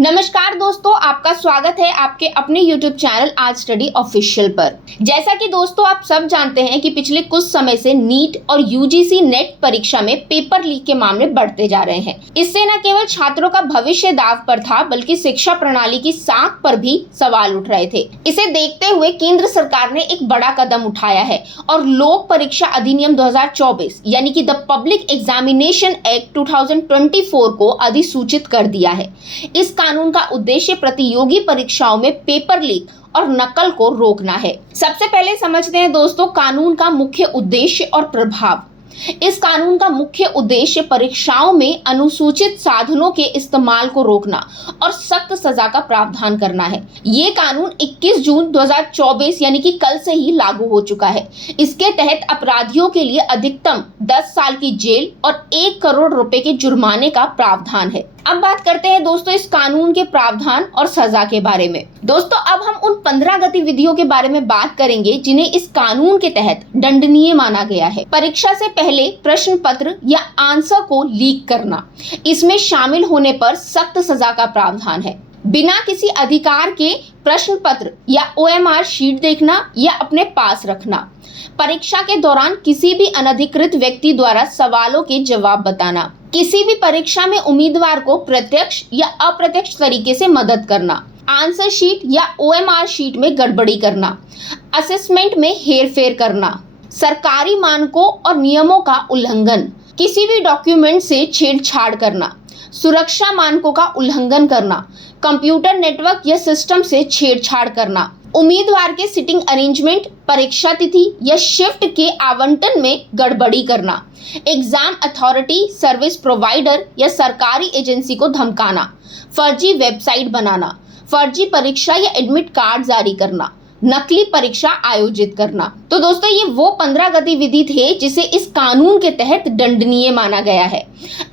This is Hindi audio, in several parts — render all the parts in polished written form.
नमस्कार दोस्तों, आपका स्वागत है आपके अपने YouTube चैनल आज स्टडी ऑफिशियल पर। जैसा कि दोस्तों आप सब जानते हैं कि पिछले कुछ समय से नीट और यूजीसी नेट परीक्षा में पेपर लीक के मामले बढ़ते जा रहे हैं। इससे न केवल छात्रों का भविष्य दांव पर था, बल्कि शिक्षा प्रणाली की साख पर भी सवाल उठ रहे थे। इसे देखते हुए केंद्र सरकार ने एक बड़ा कदम उठाया है और लोक परीक्षा अधिनियम 2024 यानी कि द पब्लिक एग्जामिनेशन एक्ट 2024 को अधिसूचित कर दिया है। इस कानून का उद्देश्य प्रतियोगी परीक्षाओं में पेपर लीक और नकल को रोकना है। सबसे पहले समझते हैं दोस्तों कानून का मुख्य उद्देश्य और प्रभाव। इस कानून का मुख्य उद्देश्य परीक्षाओं में अनुसूचित साधनों के इस्तेमाल को रोकना और सख्त सजा का प्रावधान करना है। ये कानून 21 जून 2024 यानी कि कल से ही लागू हो चुका है। इसके तहत अपराधियों के लिए अधिकतम 10 साल की जेल और 1 करोड़ रुपए के जुर्माने का प्रावधान है। अब बात करते हैं दोस्तों इस कानून के प्रावधान और सजा के बारे में। दोस्तों अब हम उन 15 गतिविधियों के बारे में बात करेंगे जिन्हें इस कानून के तहत दंडनीय माना गया है। परीक्षा से पहले प्रश्न पत्र या आंसर को लीक करना, इसमें शामिल होने पर सख्त सजा का प्रावधान है। बिना किसी अधिकार के प्रश्न पत्र या OMR शीट देखना या अपने पास रखना, परीक्षा के दौरान किसी भी अनधिकृत व्यक्ति द्वारा सवालों के जवाब बताना, किसी भी परीक्षा में उम्मीदवार को प्रत्यक्ष या अप्रत्यक्ष तरीके से मदद करना, आंसर शीट या OMR शीट में गड़बड़ी करना, असेसमेंट में हेरफेर करना, सरकारी मानकों और नियमों का उल्लंघन, किसी भी डॉक्यूमेंट से छेड़छाड़ करना, सुरक्षा मानकों का उल्लंघन करना, कंप्यूटर नेटवर्क या सिस्टम से छेड़छाड़ करना, उम्मीदवार के सिटिंग अरेंजमेंट, परीक्षा तिथि या शिफ्ट के आवंटन में गड़बड़ी करना, एग्जाम अथॉरिटी, सर्विस प्रोवाइडर या सरकारी एजेंसी को धमकाना, फर्जी वेबसाइट बनाना, फर्जी परीक्षा या एडमिट कार्ड जारी करना, नकली परीक्षा आयोजित करना। तो दोस्तों ये वो 15 गतिविधि थे जिसे इस कानून के तहत दंडनीय माना गया है।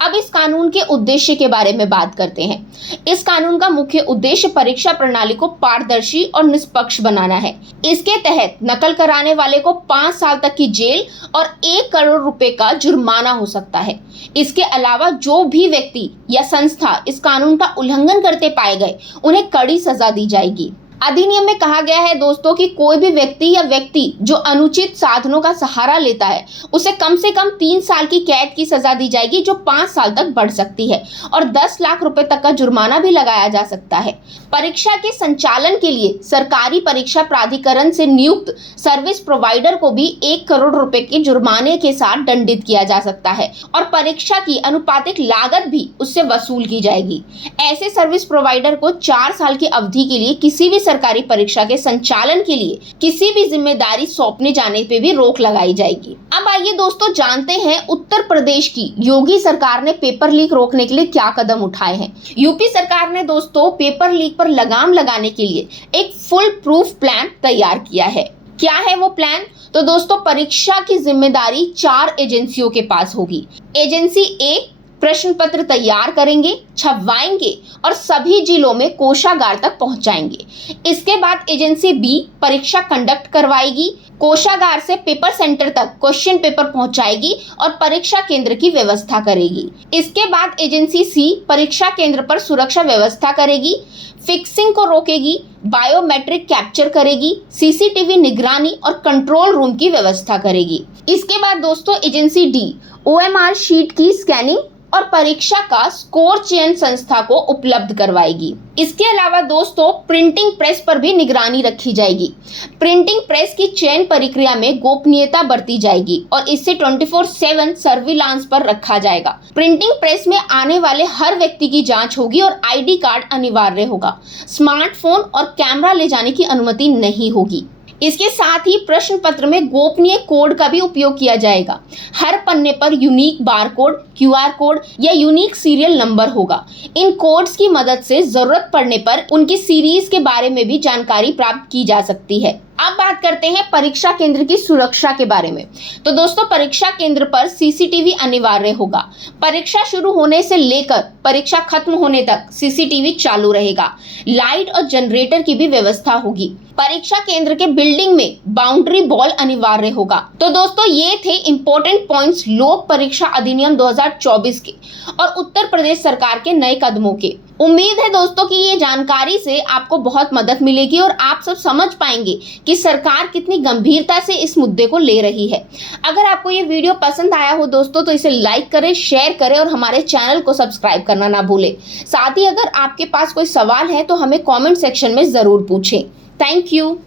अब इस कानून के उद्देश्य के बारे में बात करते हैं। इस कानून का मुख्य उद्देश्य परीक्षा प्रणाली को पारदर्शी और निष्पक्ष बनाना है। इसके तहत नकल कराने वाले को 5 साल तक की जेल और 1 करोड़ रुपए का जुर्माना हो सकता है। इसके अलावा जो भी व्यक्ति या संस्था इस कानून का उल्लंघन करते पाए गए, उन्हें कड़ी सजा दी जाएगी। अधिनियम में कहा गया है दोस्तों कि कोई भी व्यक्ति जो अनुचित साधनों का सहारा लेता है उसे कम से कम 3 साल की कैद की सजा दी जाएगी, जो 5 साल तक बढ़ सकती है, और 10 लाख रुपए तक का जुर्माना भी लगाया जा सकता है। परीक्षा के संचालन के लिए सरकारी परीक्षा प्राधिकरण से नियुक्त सर्विस प्रोवाइडर को भी 1 करोड़ रुपए के जुर्माने के साथ दंडित किया जा सकता है और परीक्षा की अनुपातिक लागत भी उससे वसूल की जाएगी। ऐसे सर्विस प्रोवाइडर को 4 साल की अवधि के लिए किसी भी सरकारी परीक्षा के संचालन के लिए किसी भी जिम्मेदारी सौंपने जाने पे भी रोक लगाई जाएगी। अब आइए दोस्तों जानते हैं उत्तर प्रदेश की योगी सरकार ने पेपर लीक रोकने के लिए क्या कदम उठाए हैं। यूपी सरकार ने दोस्तों पेपर लीक पर लगाम लगाने के लिए एक फुल प्रूफ प्लान तैयार किया है। क्या है वो प्लान? तो दोस्तों परीक्षा की जिम्मेदारी 4 एजेंसियों के पास होगी। एजेंसी ए प्रश्न पत्र तैयार करेंगे, छपवाएंगे और सभी जिलों में कोषागार तक पहुंचाएंगे। इसके बाद एजेंसी बी परीक्षा कंडक्ट करवाएगी, कोषागार से पेपर सेंटर तक क्वेश्चन पेपर पहुंचाएगी और परीक्षा केंद्र की व्यवस्था करेगी। इसके बाद एजेंसी सी परीक्षा केंद्र पर सुरक्षा व्यवस्था करेगी, फिक्सिंग को रोकेगी, बायोमेट्रिक कैप्चर करेगी, CCTV निगरानी और कंट्रोल रूम की व्यवस्था करेगी। इसके बाद दोस्तों एजेंसी डी OMR शीट की स्कैनिंग और परीक्षा का स्कोर चयन संस्था को उपलब्ध करवाएगी। इसके अलावा दोस्तों प्रिंटिंग प्रेस पर भी निगरानी रखी जाएगी। प्रिंटिंग प्रेस की चयन प्रक्रिया में गोपनीयता बरती जाएगी और इसे 24/7 सर्विलांस पर रखा जाएगा। प्रिंटिंग प्रेस में आने वाले हर व्यक्ति की जांच होगी और ID कार्ड अनिवार्य होगा। स्मार्टफोन और कैमरा ले जाने की अनुमति नहीं होगी। इसके साथ ही प्रश्न पत्र में गोपनीय कोड का भी उपयोग किया जाएगा। हर पन्ने पर unique bar code, QR code या यूनिक सीरियल नंबर होगा। इन कोड्स की मदद से जरूरत पड़ने पर उनकी सीरीज के बारे में भी जानकारी प्राप्त की जा सकती है। अब बात करते हैं परीक्षा केंद्र की सुरक्षा के बारे में। तो दोस्तों परीक्षा केंद्र पर CCTV अनिवार्य होगा। परीक्षा शुरू होने से लेकर परीक्षा खत्म होने तक CCTV चालू रहेगा। लाइट और जनरेटर की भी व्यवस्था होगी। परीक्षा केंद्र के बिल्डिंग में बाउंड्री वॉल अनिवार्य होगा। तो दोस्तों ये थे इंपॉर्टेंट पॉइंट्स लोक परीक्षा अधिनियम 2024 के और उत्तर प्रदेश सरकार के नए कदमों के। उम्मीद है दोस्तों कि ये जानकारी से आपको बहुत मदद मिलेगी और आप सब समझ पाएंगे कि सरकार कितनी गंभीरता से इस मुद्दे को ले रही है। अगर आपको ये वीडियो पसंद आया हो दोस्तों तो इसे लाइक करें, शेयर करें और हमारे चैनल को सब्सक्राइब करना ना भूलें। साथ ही अगर आपके पास कोई सवाल है तो हमें कमेंट सेक्शन में जरूर पूछें। Thank you.